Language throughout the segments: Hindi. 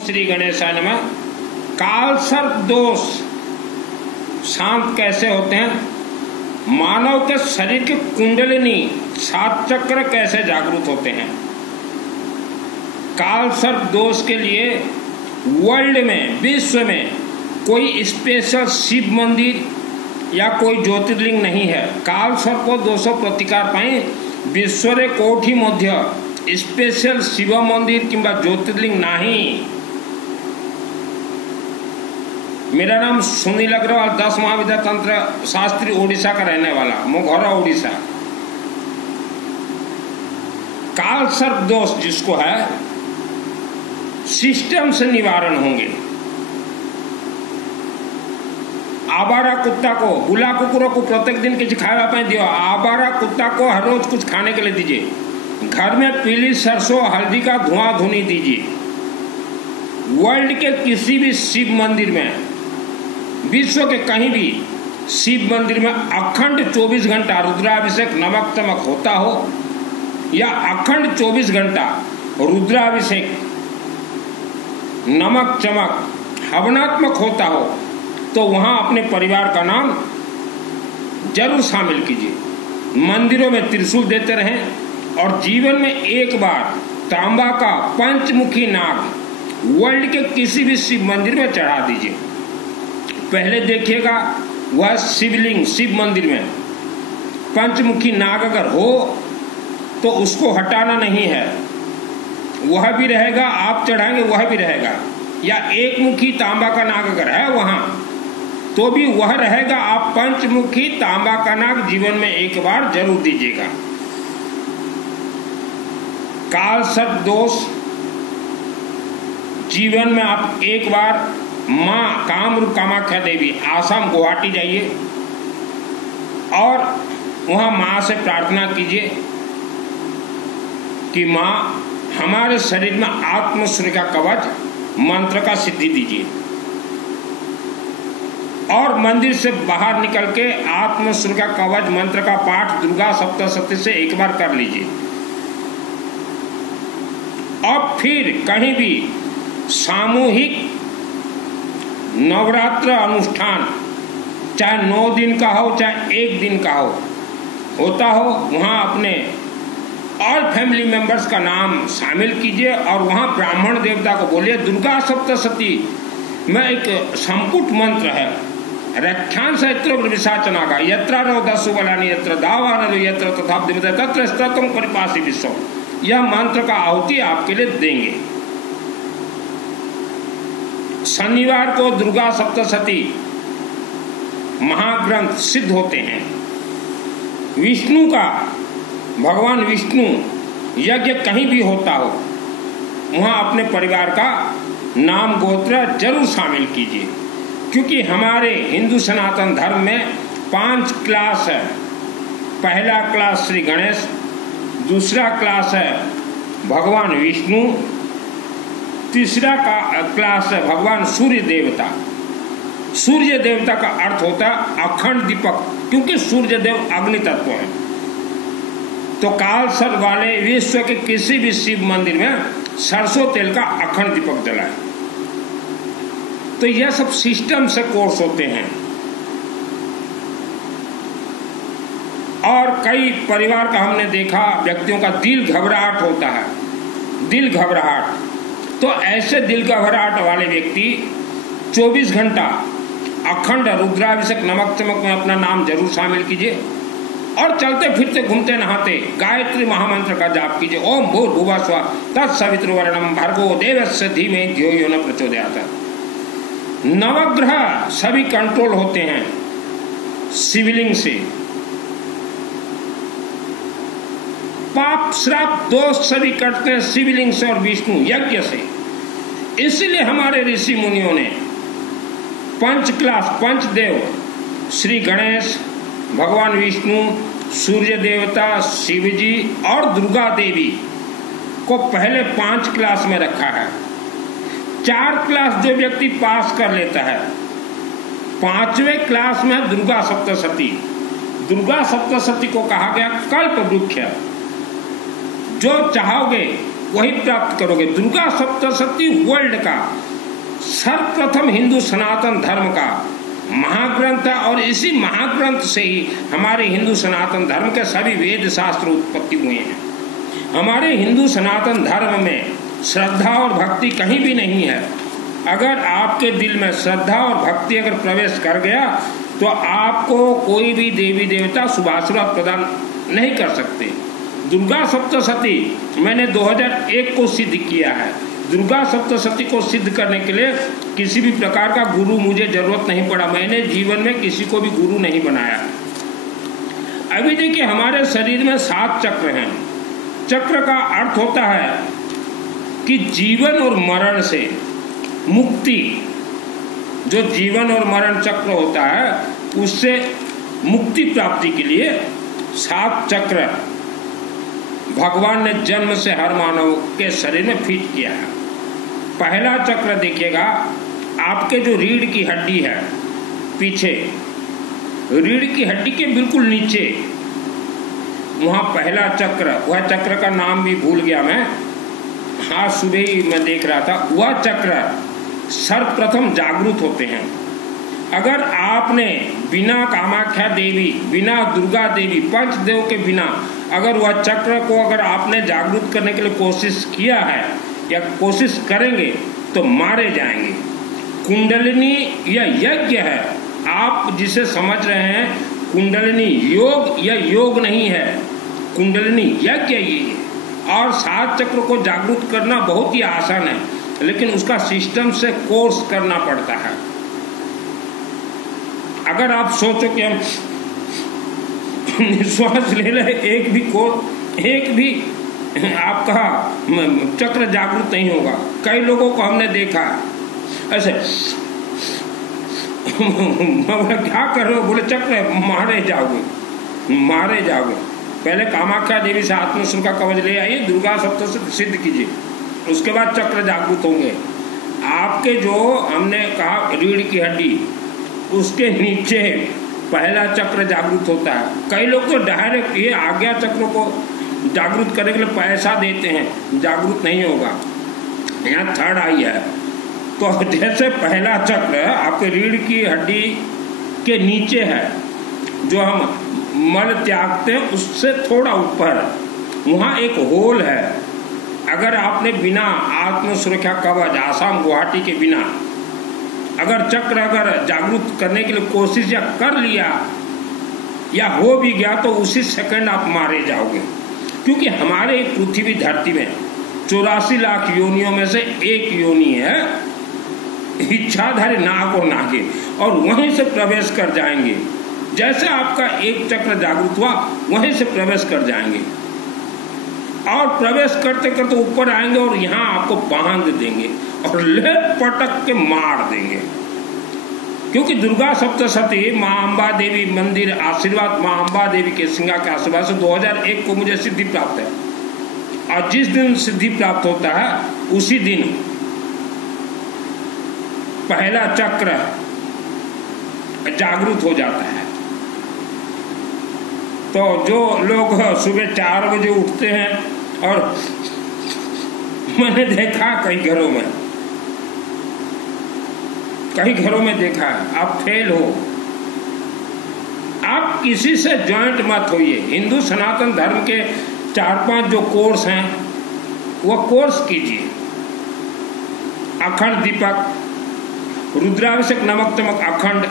श्री गणेशाय नमः। काल सर्प दोष शांत कैसे होते हैं? मानव के शरीर की कुंडलिनी 7 चक्र कैसे जागृत होते हैं? काल सर्प दोष के लिए वर्ल्ड में, विश्व में कोई स्पेशल शिव मंदिर या कोई ज्योतिर्लिंग नहीं है। काल सर्प दोष प्रतिकार पाई विश्व कोठी मध्य स्पेशल शिव मंदिर किंबा ज्योतिर्लिंग नहीं। मेरा नाम सुनील अग्रवाल, 10 महाविद्या तंत्र शास्त्री, ओडिशा का रहने वाला, मो घर ओडिशा। काल सर्प दोष जिसको है, सिस्टम से निवारण होंगे। आवारा कुत्ता को, बुला कुकुरों को प्रत्येक दिन कुछ खाना पाए दियो। आवारा कुत्ता को हर रोज कुछ खाने के लिए दीजिए। घर में पीली सरसों हल्दी का धुआं धुनी दीजिए। वर्ल्ड के किसी भी शिव मंदिर में, विश्व के कहीं भी शिव मंदिर में अखंड 24 घंटा रुद्राभिषेक नमक चमक होता हो या अखंड 24 घंटा रुद्राभिषेक नमक चमक हवनात्मक होता हो तो वहां अपने परिवार का नाम जरूर शामिल कीजिए। मंदिरों में त्रिशूल देते रहें और जीवन में एक बार तांबा का पंचमुखी नाग वर्ल्ड के किसी भी शिव मंदिर में चढ़ा दीजिए। पहले देखिएगा वह शिवलिंग, शिव मंदिर में पंचमुखी नाग अगर हो तो उसको हटाना नहीं है, वह भी रहेगा, आप चढ़ाएंगे वह भी रहेगा। या एक मुखी तांबा का नाग अगर है वहां तो भी वह रहेगा। आप पंचमुखी तांबा का नाग जीवन में एक बार जरूर दीजिएगा। काल सर्प दोष जीवन में आप एक बार माँ कामरूप कामाख्या देवी आसाम गुवाहाटी जाइए और वहां माँ से प्रार्थना कीजिए कि माँ हमारे शरीर में आत्मसूर्य का कवच मंत्र का सिद्धि दीजिए। और मंदिर से बाहर निकल के आत्मसूर्य का कवच मंत्र का पाठ दुर्गा सप्तशती से एक बार कर लीजिए। और फिर कहीं भी सामूहिक नवरात्र अनुष्ठान, चाहे 9 दिन का हो चाहे 1 दिन का होता हो, वहां अपने और फैमिली मेंबर्स का नाम शामिल कीजिए और वहां ब्राह्मण देवता को बोलिए। दुर्गा सप्तशती में एक संपुट मंत्र है, रक्षान सहस्त्र विशाचना का, यत्र रौदस्सु बलानि यत्र दावानलो यत्र तथा दिवते तत्र स्तोत्रम परिपासी विश्व। यह मंत्र का आहुति आपके लिए देंगे। शनिवार को दुर्गा सप्तशती महाग्रंथ सिद्ध होते हैं। विष्णु का, भगवान विष्णु यज्ञ कहीं भी होता हो वहां अपने परिवार का नाम गोत्र जरूर शामिल कीजिए। क्योंकि हमारे हिंदू सनातन धर्म में 5 क्लास है। पहला क्लास श्री गणेश, दूसरा क्लास है भगवान विष्णु, तीसरा क्लास है भगवान सूर्य देवता। सूर्य देवता का अर्थ होता है अखंड दीपक, क्योंकि सूर्य देव अग्नि तत्व है। तो काल सर्प वाले विश्व के किसी भी शिव मंदिर में सरसों तेल का अखंड दीपक जलाए। तो यह सब सिस्टम से कोर्स होते हैं। और कई परिवार का हमने देखा व्यक्तियों का दिल घबराहट होता है, दिल घबराहट। तो ऐसे दिल घबराहट वाले व्यक्ति 24 घंटा अखंड रुद्राभिषेक नमक चमक में अपना नाम जरूर शामिल कीजिए और चलते फिरते घूमते नहाते गायत्री महामंत्र का जाप कीजिए। ओम भूर्भुवः स्वः तत्सवितुर्वरेण्यं भर्गो देवस्य धीमहि धियो यो न प्रचोदयात्। नवग्रह सभी कंट्रोल होते हैं शिवलिंग से। पाप श्राप दोष सभी कटते हैं शिवलिंग से और विष्णु यज्ञ से। इसलिए हमारे ऋषि मुनियों ने 5 क्लास, पंचदेव श्री गणेश, भगवान विष्णु, सूर्य देवता, शिवजी और दुर्गा देवी को पहले 5 क्लास में रखा है। 4 क्लास जो व्यक्ति पास कर लेता है, 5वें क्लास में दुर्गा सप्तशती। दुर्गा सप्तशती को कहा गया कल्प वृक्ष। जो चाहोगे वही प्राप्त करोगे। दुर्गा सप्तशती वर्ल्ड का सर्वप्रथम हिंदू सनातन धर्म का महाग्रंथ है और इसी महाग्रंथ से ही हमारे हिंदू सनातन धर्म के सभी वेद शास्त्र उत्पत्ति हुए हैं। हमारे हिंदू सनातन धर्म में श्रद्धा और भक्ति कहीं भी नहीं है। अगर आपके दिल में श्रद्धा और भक्ति अगर प्रवेश कर गया तो आपको कोई भी देवी देवता शुभाशुभ प्रदान नहीं कर सकते। दुर्गा सप्तशती मैंने 2001 को सिद्ध किया है। दुर्गा सप्तशती को सिद्ध करने के लिए किसी भी प्रकार का गुरु मुझे जरूरत नहीं पड़ा। मैंने जीवन में किसी को भी गुरु नहीं बनाया। अभी देखिए हमारे शरीर में 7 चक्र हैं। चक्र का अर्थ होता है कि जीवन और मरण से मुक्ति। जो जीवन और मरण चक्र होता है उससे मुक्ति प्राप्ति के लिए 7 चक्र भगवान ने जन्म से हर मानव के शरीर में फिट किया है। पहला चक्र देखिएगा, आपके जो रीढ़ की हड्डी है पीछे, रीढ़ की हड्डी के बिल्कुल नीचे वहाँ पहला चक्र, वह चक्र का नाम भी भूल गया मैं, हाँ सुबह ही मैं देख रहा था। वह चक्र सर्वप्रथम जागृत होते हैं। अगर आपने बिना कामाख्या देवी, बिना दुर्गा देवी, पंचदेव के बिना अगर वह चक्र को अगर आपने जागृत करने के लिए कोशिश किया है या कोशिश करेंगे तो मारे जाएंगे। कुंडलिनी यह यज्ञ है, आप जिसे समझ रहे हैं कुंडलिनी योग, यह योग नहीं है, कुंडलिनी यज्ञ ये है। और 7 चक्र को जागृत करना बहुत ही आसान है, लेकिन उसका सिस्टम से कोर्स करना पड़ता है। अगर आप सोचो कि हम निश्वास ले रहे, एक भी आपका चक्र जागृत नहीं होगा। कई लोगों को हमने देखा ऐसे बोले क्या कर रहे हो, बोले चक्र मारे जाओगे। पहले कामाख्या देवी से आत्मसुर का कवच ले आइए, दुर्गा सप्तशती सिद्ध कीजिए, उसके बाद चक्र जागृत होंगे। आपके जो हमने कहा रीढ़ की हड्डी, उसके नीचे पहला चक्र जागृत होता है। कई लोग तो डायरेक्ट ये आज्ञा चक्र को जागृत करने के लिए पैसा देते हैं, जागृत नहीं होगा। यहाँ 3rd आई है। तो जैसे पहला चक्र आपके रीढ़ की हड्डी के नीचे है, जो हम मल त्यागते हैं उससे थोड़ा ऊपर, वहाँ एक होल है। अगर आपने बिना आत्म सुरक्षा कवच, आसाम गुवाहाटी के बिना अगर चक्र अगर जागृत करने के लिए कोशिश या कर लिया या हो भी गया तो उसी सेकंड आप मारे जाओगे। क्योंकि हमारे पृथ्वी धरती में 84 लाख योनियों में से एक योनि है इच्छाधारी नाग और नागिन, और वहीं से प्रवेश कर जाएंगे। जैसे आपका एक चक्र जागृत हुआ वहीं से प्रवेश कर जाएंगे, और प्रवेश करते करते ऊपर आएंगे और यहाँ आपको बांध देंगे और ले पटक के मार देंगे। क्योंकि दुर्गा सप्तशती माँ अम्बा देवी मंदिर आशीर्वाद, माँ अम्बा देवी के सिंगा के आशीर्वाद से 2001 को मुझे सिद्धि प्राप्त है। और जिस दिन सिद्धि प्राप्त होता है उसी दिन पहला चक्र जागृत हो जाता है। तो जो लोग सुबह 4 बजे उठते हैं, और मैंने देखा कई घरों में देखा है, आप फेल हो। आप किसी से ज्वाइंट मत होइए। हिंदू सनातन धर्म के 4-5 जो कोर्स हैं वह कोर्स कीजिए। अखंड दीपक, रुद्राभिषेक, नमक चमक अखंड,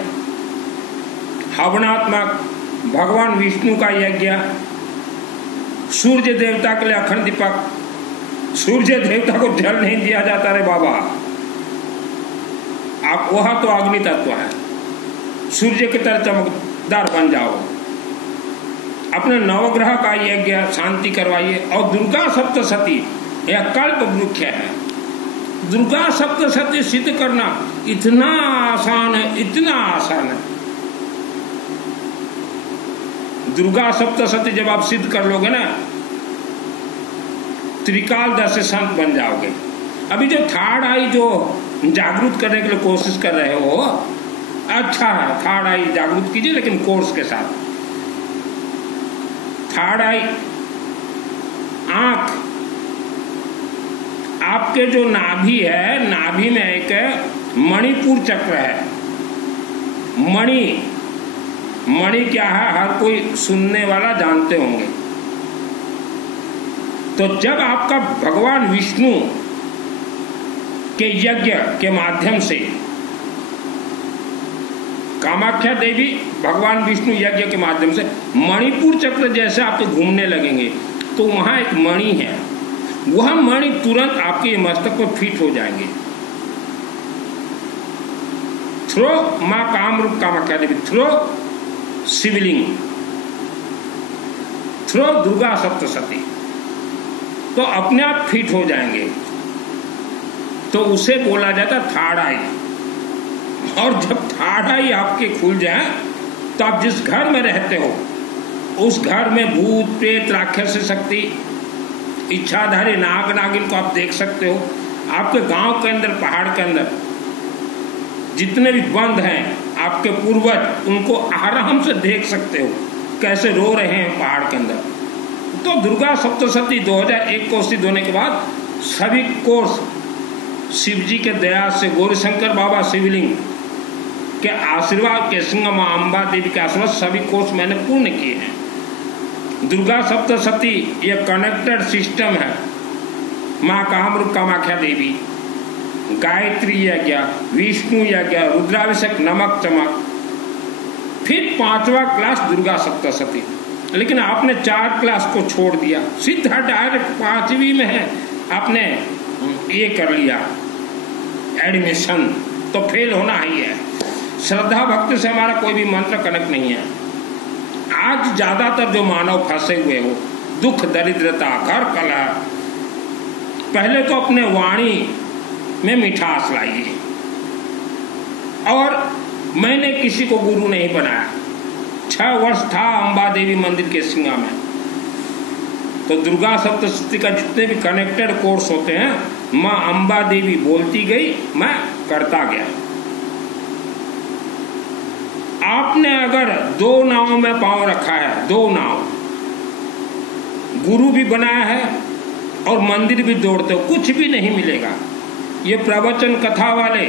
हवनात्मक, भगवान विष्णु का यज्ञ, सूर्य देवता के लिए अखंड दीपक। सूर्य देवता को जल नहीं दिया जाता रे बाबा, आप वह तो अग्नि तत्व है, सूर्य की तरह चमकदार बन जाओ। अपने नवग्रह का यज्ञ शांति करवाइए। और दुर्गा सप्तशती यह कल्प वृक्ष है। दुर्गा सप्तशती सिद्ध करना इतना आसान है, इतना आसान है। दुर्गा सप्तशती जब आप सिद्ध कर लोगे ना, त्रिकालदर्शी संत बन जाओगे। अभी जो 3rd आई जो जागृत करने के लिए कोशिश कर रहे हो, अच्छा है, 3rd आई जागृत कीजिए लेकिन कोर्स के साथ। 3rd आई आंख, आपके जो नाभि है, नाभि में एक मणिपुर चक्र है। मणि क्या है, हर कोई सुनने वाला जानते होंगे। तो जब आपका भगवान विष्णु के यज्ञ के माध्यम से, कामाख्या देवी भगवान विष्णु यज्ञ के माध्यम से मणिपुर चक्र जैसे आपके घूमने लगेंगे, तो वहां एक मणि है, वह मणि तुरंत आपके मस्तक पर फिट हो जाएंगे। थ्रो मां कामरूप कामाख्या देवी, थ्रो शिवलिंग, थ्रो दुर्गा सप्तशती, तो अपने आप फिट हो जाएंगे। तो उसे बोला जाता थर्ड आई। और जब थर्ड आई आपके खुल जाए तो आप जिस घर में रहते हो उस घर में भूत प्रेत राक्षस शक्ति इच्छाधारी नाग नागिन को आप देख सकते हो। आपके गांव के अंदर, पहाड़ के अंदर जितने भी बंद हैं आपके पूर्वज, उनको आराम से देख सकते हो कैसे रो रहे हैं पहाड़ के अंदर। तो दुर्गा सप्तशती 2001 को सिद्ध होने के बाद सभी कोर्स शिव जी के दया से, गौरीशंकर बाबा शिवलिंग के आशीर्वाद के, सिंह मां अम्बा देवी के आशीर्वाद, सभी कोर्स मैंने पूर्ण किए हैं। दुर्गा सप्तशती ये कनेक्टेड सिस्टम है। माँ कामरूप कामाख्या देवी, गायत्री यज्ञ, विष्णु यज्ञ, रुद्राभिषेक, नमक चमक, फिर 5वां क्लास दुर्गा सप्तशती। लेकिन आपने 4 क्लास को छोड़ दिया, सीधा डायरेक्ट 5वीं में है आपने ये कर लिया एडमिशन, तो फेल होना ही है। श्रद्धा भक्ति से हमारा कोई भी मंत्र कनेक्ट नहीं है। आज ज्यादातर जो मानव फंसे हुए हो, दुख दरिद्रता घर कलह, पहले तो अपने वाणी में मिठास लाइए। और मैंने किसी को गुरु नहीं बनाया, 6 वर्ष था अम्बा देवी मंदिर के सिंगा में। तो दुर्गा सप्तशती का जितने भी कनेक्टेड कोर्स होते हैं, माँ अम्बा देवी बोलती गई, मैं करता गया। आपने अगर 2 नाव में पांव रखा है, 2 नाव, गुरु भी बनाया है और मंदिर भी दौड़ते हो, कुछ भी नहीं मिलेगा। ये प्रवचन कथा वाले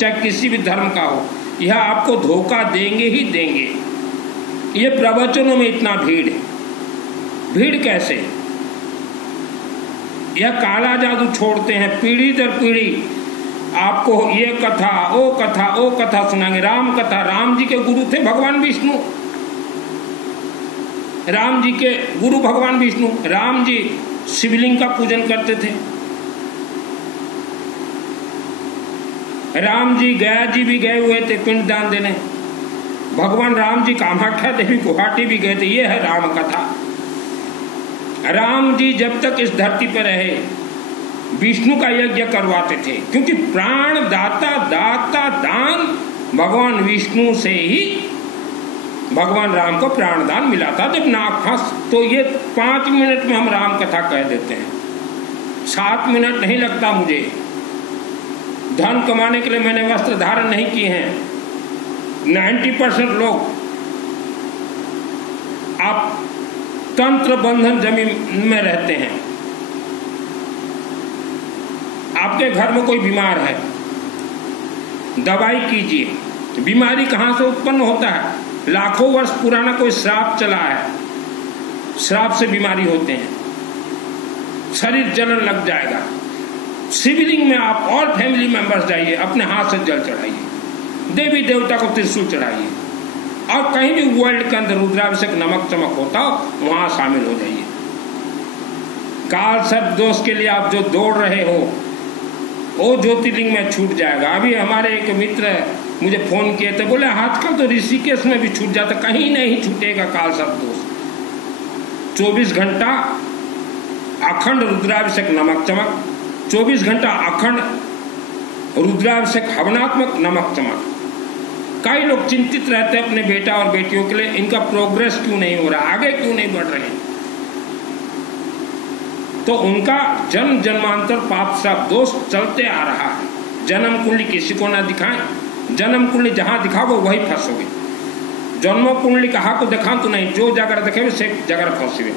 चाहे किसी भी धर्म का हो, यह आपको धोखा देंगे ही देंगे। ये प्रवचनों में इतना भीड़ कैसे? यह काला जादू छोड़ते हैं, पीढ़ी दर पीढ़ी आपको ये कथा वो कथा सुनाएंगे। राम कथा, राम जी के गुरु थे भगवान विष्णु, राम जी के गुरु भगवान विष्णु, राम जी शिवलिंग का पूजन करते थे। राम जी गया जी भी गए हुए थे पिंड दान देने, भगवान राम जी कामाख्या देवी गुवाहाटी भी गए थे। ये है राम कथा। राम जी जब तक इस धरती पर रहे विष्णु का यज्ञ करवाते थे, क्योंकि प्राण दाता दान भगवान विष्णु से ही भगवान राम को प्राण दान मिला था जब नाग फंस। तो ये 5 मिनट में हम राम कथा कह देते हैं, 7 मिनट नहीं लगता मुझे। धन कमाने के लिए मैंने वस्त्र धारण नहीं किए हैं। 90% लोग आप तंत्र बंधन जमीन में रहते हैं। आपके घर में कोई बीमार है, दवाई कीजिए। बीमारी कहां से उत्पन्न होता है? लाखों वर्ष पुराना कोई श्राप चला है, श्राप से बीमारी होते हैं, शरीर जलन लग जाएगा। शिवलिंग में आप और फैमिली मेंबर्स जाइए, अपने हाथ से जल चढ़ाइए, देवी देवता को त्रिशूल चढ़ाइए, और कहीं भी वर्ल्ड के अंदर रुद्राभिषेक नमक चमक होता हो वहां शामिल हो जाइए। काल सर्प दोष के लिए आप जो दौड़ रहे हो वो ज्योतिर्लिंग में छूट जाएगा। अभी हमारे एक मित्र मुझे फोन किए थे, बोले आजकल तो ऋषिकेश में भी छूट जाता, कहीं नहीं छूटेगा काल सर्प दोष। 24 घंटा अखंड रुद्राभिषेक नमक चमक, 24 घंटा अखंड रुद्राभिषेक हवनात्मक नमक चमक। कई लोग चिंतित रहते हैं अपने बेटा और बेटियों के लिए, इनका प्रोग्रेस क्यों नहीं हो रहा, आगे क्यों नहीं बढ़ रहे हैं। तो उनका जन्म जन्मांतर पाप श्राप दोष चलते आ रहा है। जन्म कुंडली किसी को ना दिखाएं, जन्म कुंडली जहां दिखाओगे वही फंसोगे। जन्म कुंडली कहा को दिखा तो नहीं, जो जगह देखे से जगह फंसोगे।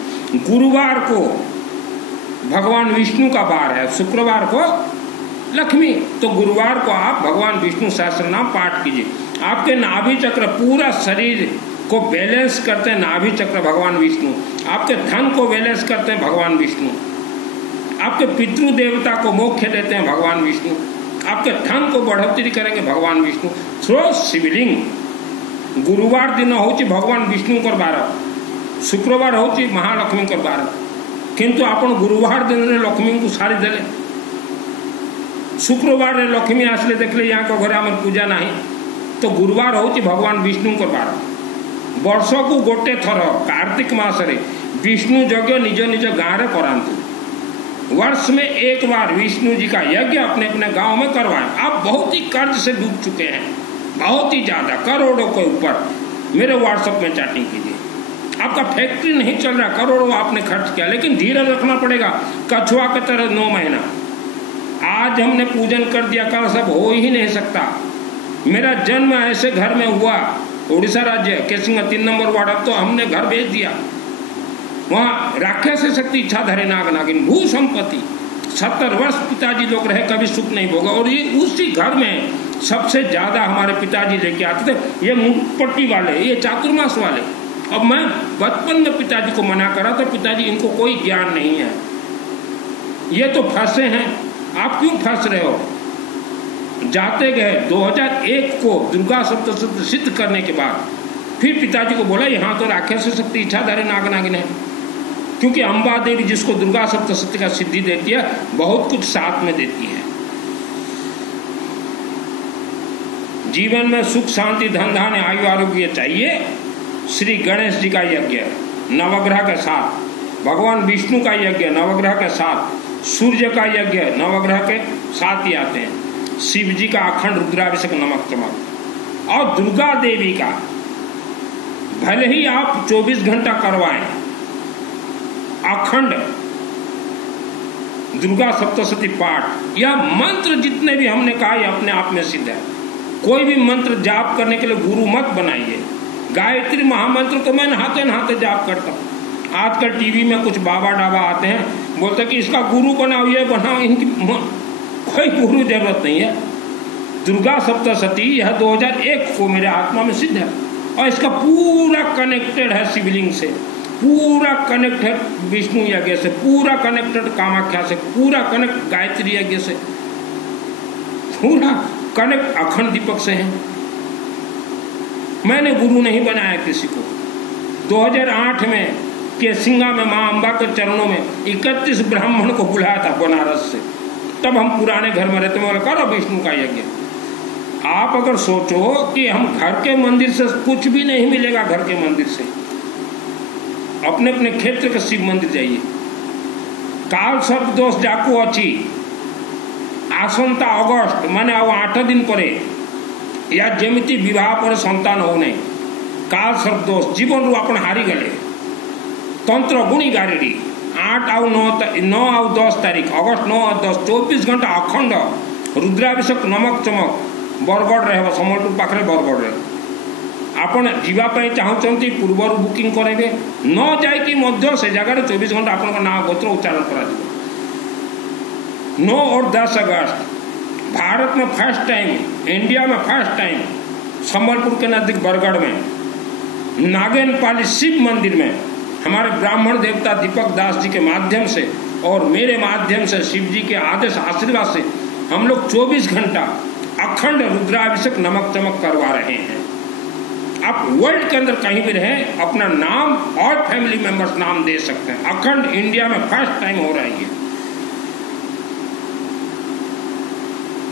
गुरुवार को भगवान विष्णु का वार है, शुक्रवार को लक्ष्मी, तो गुरुवार को आप भगवान विष्णु सहस्त्र नाम पाठ कीजिए। आपके नाभि चक्र, पूरा शरीर को बैलेंस करते हैं नाभि चक्र भगवान विष्णु, आपके धन को बैलेंस करते हैं भगवान विष्णु, आपके पितृ देवता को मोक्ष देते हैं भगवान विष्णु, आपके धन को बढ़ोतरी करेंगे भगवान विष्णु थ्रो शिवलिंग। गुरुवार दिन होची भगवान विष्णु को बार, शुक्रवार होची महालक्ष्मी को बार, किंतु आपण गुरुवार दिन लक्ष्मी को सारी देले, शुक्रवार लक्ष्मी आसले देखले यहाँ को घरे आम पूजा नहीं, तो गुरुवार होची भगवान विष्णु को बार। वर्ष को गोटे थर कार्तिक मासरे विष्णु यज्ञ निज निज गाँव में करांतु। वर्ष में एक बार विष्णु जी का यज्ञ अपने अपने गांव में करवाएं। आप बहुत ही कर्ज से डूब चुके हैं, बहुत ही ज्यादा, करोड़ों के ऊपर। मेरे व्हाट्सएप में चैटिंग कीजिए। आपका फैक्ट्री नहीं चल रहा, करोड़ों आपने खर्च किया, लेकिन धीरज रखना पड़ेगा। कछुआ की तरह 9 महीना, आज हमने पूजन कर दिया, कल सब हो ही नहीं सकता। मेरा जन्म ऐसे घर में हुआ, उड़ीसा राज्य केसिंगा 3 नंबर वार्ड, अब तो हमने घर भेज दिया। वहाँ राक्षस शक्ति इच्छाधारी नाग नागिन भू संपत्ति 70 वर्ष पिताजी लोग रहे, कभी सुख नहीं भोगा। और ये उसी घर में सबसे ज्यादा हमारे पिताजी लेके आते थे, ये मुंहपट्टी वाले, ये चातुर्मास वाले। अब मैं बचपन में पिताजी को मना करा तो पिताजी इनको कोई ज्ञान नहीं है, ये तो फंसे हैं। आप क्यों फंस रहे हो? जाते गए 2001 को दुर्गा सप्तशती सिद्ध करने के बाद फिर पिताजी को बोला यहाँ तो राक्षस शक्ति इच्छाधारी नाग नागिन है, क्योंकि अम्बा देवी जिसको दुर्गा सप्तशती का सिद्धि देती है, बहुत कुछ साथ में देती है। जीवन में सुख शांति धन धान्य आयु आरोग्य चाहिए। श्री गणेश जी का यज्ञ नवग्रह के साथ, भगवान विष्णु का यज्ञ नवग्रह के साथ, सूर्य का यज्ञ नवग्रह के साथ ही आते हैं, शिव जी का अखंड रुद्राभिषेक नमक चमक, और दुर्गा देवी का भले ही आप 24 घंटा करवाएं, अखंड दुर्गा सप्तशती पाठ या मंत्र जितने भी हमने कहा ये अपने आप में सिद्ध है। कोई भी मंत्र जाप करने के लिए गुरु मत बनाइए। गायत्री महामंत्र तो मैं नहाते नहाते जाप करता हूँ। आजकल टीवी में कुछ बाबा डाबा आते हैं, बोलते कि इसका गुरु बनाओ, ये बनाओ, इनकी कोई गुरु जरूरत नहीं है। दुर्गा सप्तशती यह 2001 को मेरे आत्मा में सिद्ध है, और इसका पूरा कनेक्टेड है शिवलिंग से, पूरा कनेक्टेड विष्णु यज्ञ से, पूरा कनेक्टेड कामाख्या से, पूरा कनेक्ट गायत्री यज्ञ से, पूरा कनेक्ट अखंड दीपक से है। मैंने गुरु नहीं बनाया किसी को। 2008 में केसिंगा में माँ अम्बा के चरणों में 31 ब्राह्मण को बुलाया था बनारस से, तब हम पुराने घर में रहते, बोले करो विष्णु का यज्ञ। आप अगर सोचो कि हम घर के मंदिर से कुछ भी नहीं मिलेगा, घर के मंदिर से अपने अपने क्षेत्र के शिव मंदिर जाइए। काल सर्प दोष जाकू अच्छी आसंता अगस्ट माने आउ 8 दिन परे या जेमिति विवाह पर संतान हो नहीं, काल सर्प दोष जीवन रू आपण हारी गले। तंत्र गुणी गारिडी 8 आउ 9 आउ 10 तारीख अगस्ट 9 और 10 24 घंटा अखंड रुद्राभिषेक नमक चमक बरगढ़ रहे, सम्बलपुर पाखे बरगढ़ रहे। आपण जीवाई चाहते पूर्वर बुकिंग करेंगे, न जाकि से जगह 24 घंटा आपन ना गोत्र उच्चारण करा। 9 और 10 अगस्त भारत में फर्स्ट टाइम, इंडिया में फर्स्ट टाइम सम्बलपुर के नजदीक बरगढ़ में नागेनपाली शिव मंदिर में हमारे ब्राह्मण देवता दीपक दास जी के माध्यम से और मेरे माध्यम से शिव जी के आदेश आशीर्वाद से हम लोग 24 घंटा अखंड रुद्राभिषेक नमक चमक करवा रहे हैं। आप वर्ल्ड के अंदर कहीं भी रहें, अपना नाम और फैमिली मेंबर्स नाम दे सकते हैं। अखंड इंडिया में फर्स्ट टाइम हो रहा है।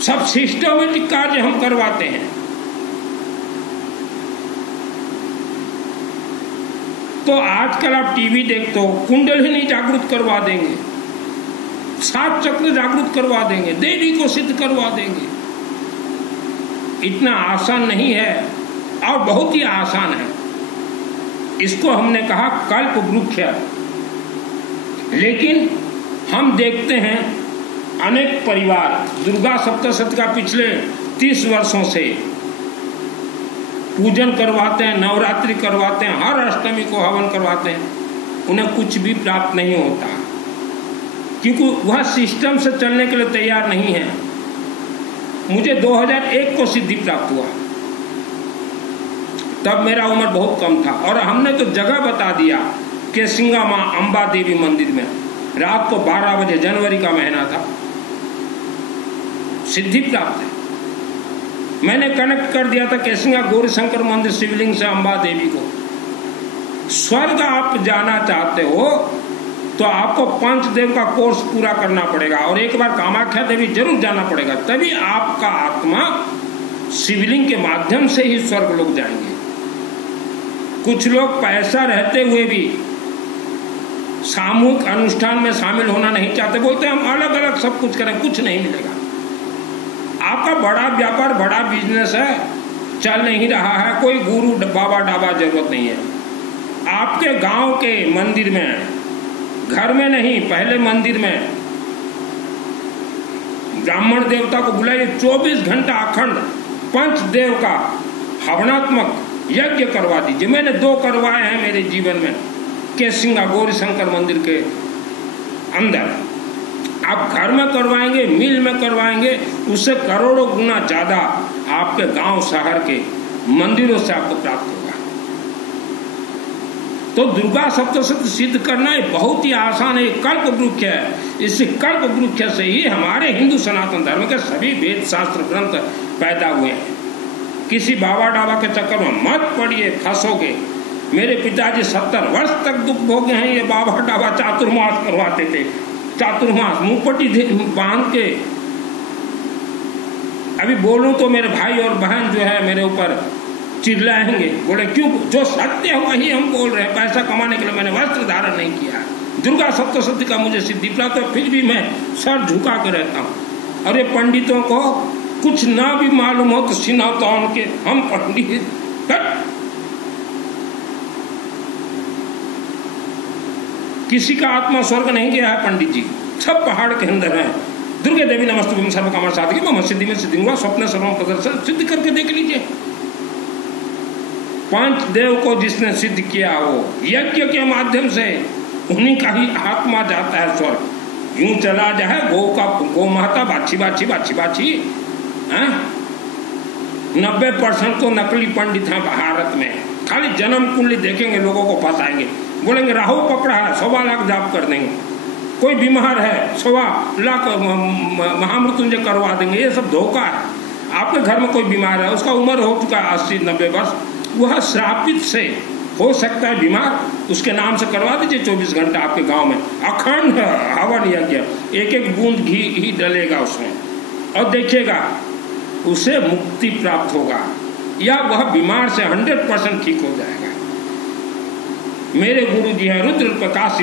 सब सिस्टमेटिक कार्य हम करवाते हैं। तो आजकल आप टीवी देखते हो, कुंडलिनी जागृत करवा देंगे, 7 चक्र जागृत करवा देंगे, देवी को सिद्ध करवा देंगे। इतना आसान नहीं है और बहुत ही आसान है। इसको हमने कहा कल्प वृक्ष। लेकिन हम देखते हैं अनेक परिवार दुर्गा सप्तशती का पिछले 30 वर्षों से पूजन करवाते हैं, नवरात्रि करवाते हैं, हर अष्टमी को हवन करवाते हैं, उन्हें कुछ भी प्राप्त नहीं होता। क्योंकि वह सिस्टम से चलने के लिए तैयार नहीं है। मुझे 2001 को सिद्धि प्राप्त हुआ, तब मेरा उम्र बहुत कम था, और हमने तो जगह बता दिया कि सिंगा माँ अम्बा देवी मंदिर में। रात को 12 बजे, जनवरी का महीना था, सिद्धि प्राप्त है। मैंने कनेक्ट कर दिया था केसिंगा गौरी शंकर मंदिर शिवलिंग से अम्बा देवी को। स्वर्ग आप जाना चाहते हो तो आपको पंचदेव का कोर्स पूरा करना पड़ेगा, और एक बार कामाख्या देवी जरूर जाना पड़ेगा, तभी आपका आत्मा शिवलिंग के माध्यम से ही स्वर्ग लोग जाएंगे। कुछ लोग पैसा रहते हुए भी सामूहिक अनुष्ठान में शामिल होना नहीं चाहते, बोलते हम अलग अलग सब कुछ करें, कुछ नहीं मिलेगा। आपका बड़ा व्यापार, बड़ा बिजनेस है, चल नहीं रहा है, कोई गुरु बाबा डाबा जरूरत नहीं है। आपके गांव के मंदिर में, घर में नहीं, पहले मंदिर में ब्राह्मण देवता को बुलाइए, 24 घंटा अखंड पंचदेव का हवनात्मक यज्ञ करवा दीजिए। मैंने 2 करवाए हैं मेरे जीवन में, केसिंगा गौरी शंकर मंदिर के अंदर। आप घर में करवाएंगे, मिल में करवाएंगे, उससे करोड़ों गुना ज्यादा आपके गांव शहर के मंदिरों से आपको प्राप्त होगा। तो दुर्गा सप्तशती सिद्ध करना ये बहुत ही आसान है, कल्प वृक्ष है। इस कल्प वृक्ष से ही हमारे हिंदू सनातन धर्म के सभी वेद शास्त्र ग्रंथ पैदा हुए हैं। किसी बाबा डाबा के चक्कर में मत पड़िए, फंसोगे। मेरे पिताजी 70 वर्ष तक दुख भोगे हैं। ये बाबा डाबा चातुर्मास करवाते थे, चातुर्मास मुंहपट्टी बांध के। अभी बोलूं तो मेरे भाई और बहन जो है मेरे ऊपर चिल्लाएंगे, बोले क्यों, जो सत्य है वही हम बोल रहे हैं। पैसा कमाने के लिए मैंने वस्त्र धारण नहीं किया। दुर्गा सप्तशती का मुझे सिद्धि प्राप्त है, फिर भी मैं सर झुका के रहता हूँ। और ये पंडितों को कुछ ना भी मालूम हो तो सिनाता उनके, हम पंडित। किसी का आत्मा स्वर्ग नहीं गया है पंडित जी, सब पहाड़ के अंदर है। दुर्गे देवी नमस्तुभ्यं सर्वकाम साधिके मम सिद्धि में सिद्धि हुआ स्वप्न सर्वम प्रदर्शन, सिद्ध करके देख लीजिए। पंचदेव को जिसने सिद्ध किया हो यज्ञ के माध्यम से, उन्हीं का ही आत्मा जाता है स्वर्ग। यूं चला जाए गौ माता बाछी बाछी बाछी बाछी। 90% तो नकली पंडित हैं भारत में, खाली जन्म कुंडली देखेंगे, लोगों को फंसाएंगे, बोलेंगे राहु पकड़ा है, 1.25 लाख जाप कर देंगे। कोई बीमार है, 1.25 लाख महामृत्युंजय करवा देंगे। ये सब धोखा है। आपके घर में कोई बीमार है, उसका उम्र हो चुका है 80-90 वर्ष, वह श्रापित से हो सकता है बीमार, उसके नाम से करवा दीजिए 24 घंटा आपके गांव में अखंड हवन यज्ञ, एक बूंद घी ही डलेगा उसमें, और देखिएगा उसे मुक्ति प्राप्त होगा, या वह बीमार से 100% ठीक हो जाएगा। मेरे गुरु जी हैं रुद्र प्रकाश।